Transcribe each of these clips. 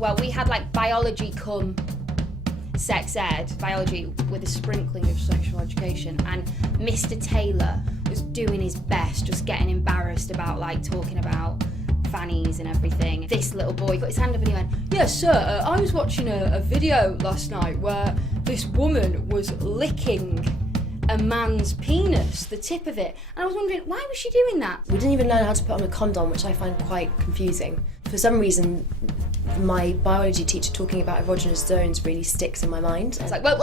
well, we had like biology cum sex ed, biology with a sprinkling of sexual education, and Mr. Taylor was doing his best, just getting embarrassed about like talking about fannies and everything. This little boy put his hand up and he went, "Yes, sir, I was watching a video last night where this woman was licking a man's penis, the tip of it." And I was wondering, why was she doing that? We didn't even learn how to put on a condom, which I find quite confusing. For some reason, my biology teacher talking about erogenous zones really sticks in my mind. It's like, well,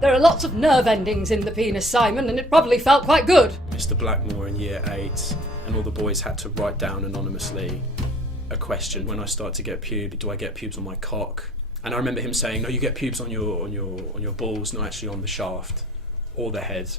there are lots of nerve endings in the penis, Simon, and it probably felt quite good. Mr. Blackmore in year 8, and all the boys had to write down anonymously a question. When I start to get pubes, do I get pubes on my cock? And I remember him saying, no, you get pubes on your balls, not actually on the shaft or the head.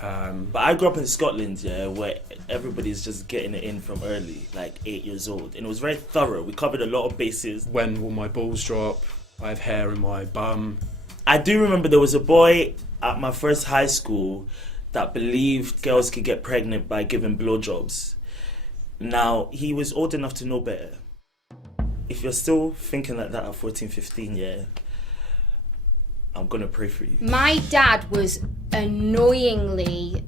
But I grew up in Scotland, yeah, where everybody's just getting it in from early, like 8 years old. And it was very thorough. We covered a lot of bases. When will my balls drop? I have hair in my bum. I do remember there was a boy at my first high school that believed girls could get pregnant by giving blowjobs. Now, he was old enough to know better. If you're still thinking like that at 14, 15, yeah, I'm gonna pray for you. My dad was annoyingly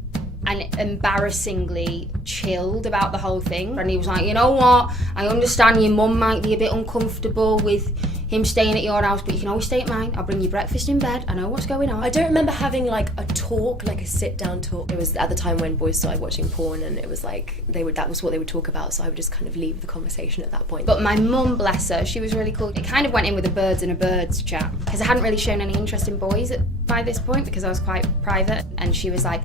and embarrassingly chilled about the whole thing. And he was like, you know what, I understand your mum might be a bit uncomfortable with him staying at your house, but you can always stay at mine. I'll bring you breakfast in bed. I know what's going on. I don't remember having like a talk, like a sit-down talk. It was at the time when boys started watching porn, and it was like that was what they would talk about, so I would just kind of leave the conversation at that point. But my mum, bless her, she was really cool. It kind of went in with a birds and a birds chat, because I hadn't really shown any interest in boys by this point, because I was quite private. And she was like,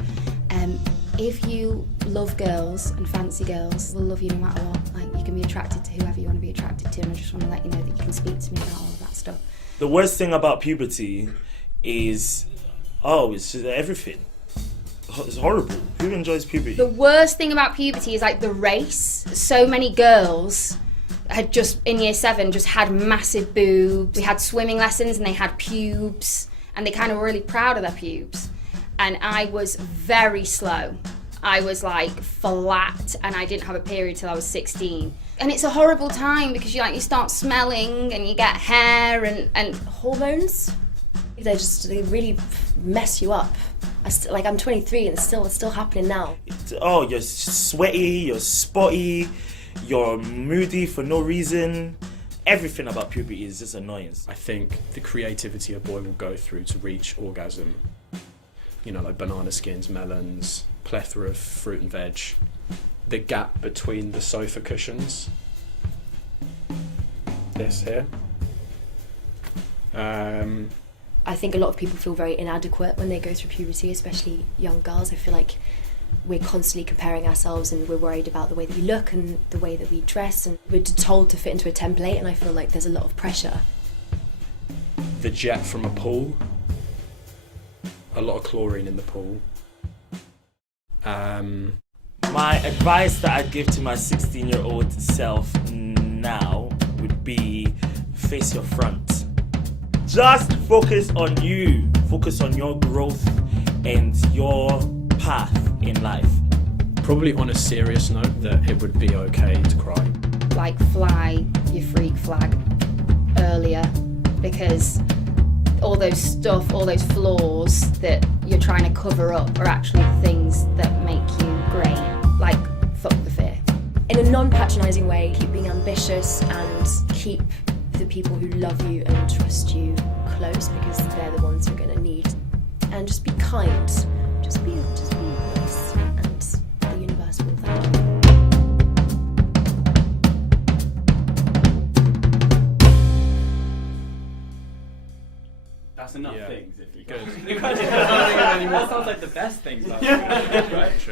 if you love girls and fancy girls, they'll love you no matter what. Like, you can be attracted to whoever you want to be attracted to, and I just want to let you know that you can speak to me about all of that stuff. The worst thing about puberty is, it's just everything. It's horrible. Who enjoys puberty? The worst thing about puberty is like the race. So many girls had just, in year 7, just had massive boobs. We had swimming lessons and they had pubes, and they kind of were really proud of their pubes. And I was very slow. I was like flat, and I didn't have a period till I was 16. And it's a horrible time because you start smelling and you get hair and hormones. They really mess you up. I'm 23 and it's still happening now. You're sweaty, you're spotty, you're moody for no reason. Everything about puberty is just annoyance. I think the creativity a boy will go through to reach orgasm, like banana skins, melons, plethora of fruit and veg, the gap between the sofa cushions, this here. I think a lot of people feel very inadequate when they go through puberty, especially young girls. I feel like we're constantly comparing ourselves, and we're worried about the way that we look and the way that we dress, and we're told to fit into a template, and I feel like there's a lot of pressure. The jet from a pool, a lot of chlorine in the pool. My advice that I'd give to my 16-year-old self now would be face your front. Just focus on you. Focus on your growth and your path in life. Probably on a serious note, that it would be okay to cry. Like, fly your freak flag earlier, because all those flaws that you're trying to cover up are actually the things that make you great. Like, fuck the fear. In a non-patronising way, keep being ambitious and keep the people who love you and trust you close, because they're the ones you're going to need. And just be kind. Just be nice, and the universe will thank you. That's enough things. If you good. You can't do that anymore. That sounds like the best things. Right? True.